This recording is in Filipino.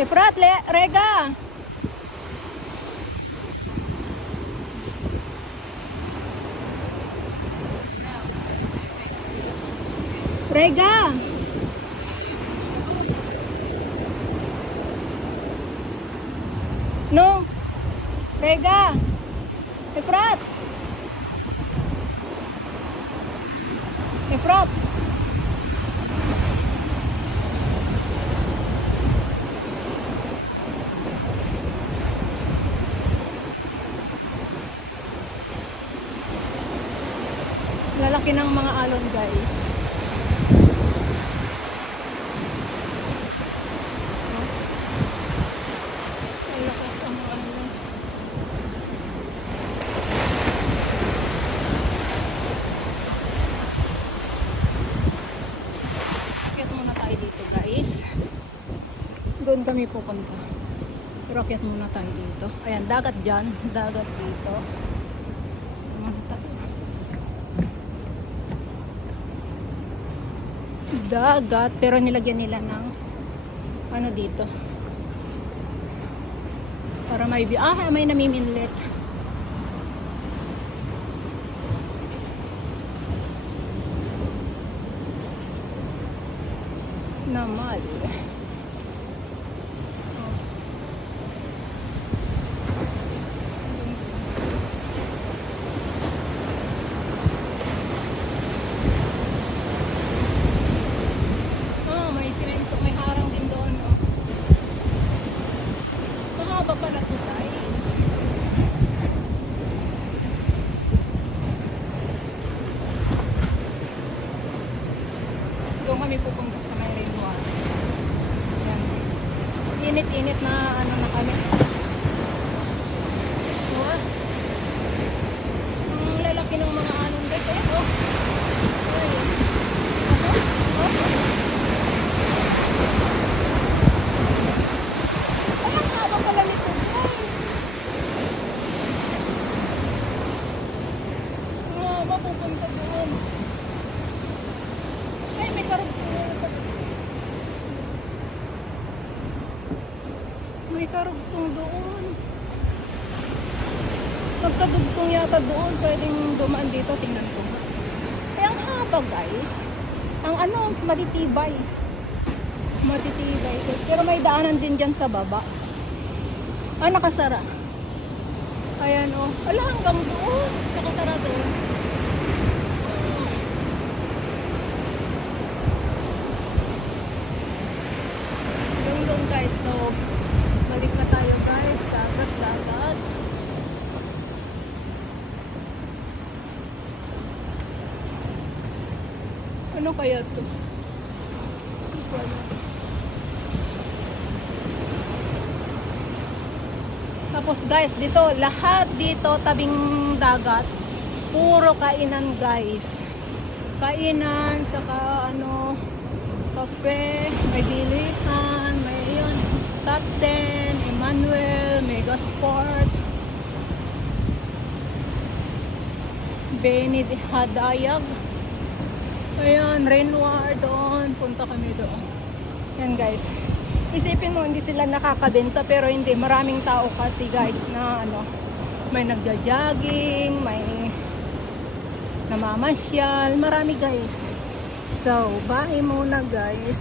Efrat, Rega. Rega. No. Rega. Efrat. Efrat. Lalaki ng mga alon, guys. Lalaki ang mga alon. Akyat muna tayo dito, guys. Doon kami pupunta. Pero akyat muna tayo dito. Ayan, dagat dyan. Dagat dito. Dagat, pero nilagyan nila ng ano dito para may namiminlit naman. May harang din doon. Mahaba pala ito, guys. Doon kami pupunta sa may rainwater. Yan. Init-init na ano na kami. Diba? Ang lalaki ng mga anong, guys. Ayan, oh. Pupunta doon. Ay, may karugtong. May karugtong doon. Pagkadugtong yata doon, pwedeng dumaan dito. Tingnan ko. Ay, ang haba, guys. Ang ano, matitibay. Matitibay. Pero may daanan din dyan sa baba. Ah, nakasara. Ayan, oh. Ala, hanggang doon. Nakasara doon. Guys, so balik na tayo, guys. Dagat. Ano kaya to? Tapos, guys, dito lahat dito tabing dagat, puro kainan, guys. Kainan, saka ano, cafe, may bilihan, may yun, Top 10, Emmanuel, Megasport, Benny Hadayag. Ayan, Rainwater doon. Punta kami doon. Yan, guys. Isipin mo, hindi sila nakakabenta, pero hindi. Maraming tao kasi, guys, na ano, may nagja-jogging, may namamasyal. Marami, guys. So, bye muna, guys.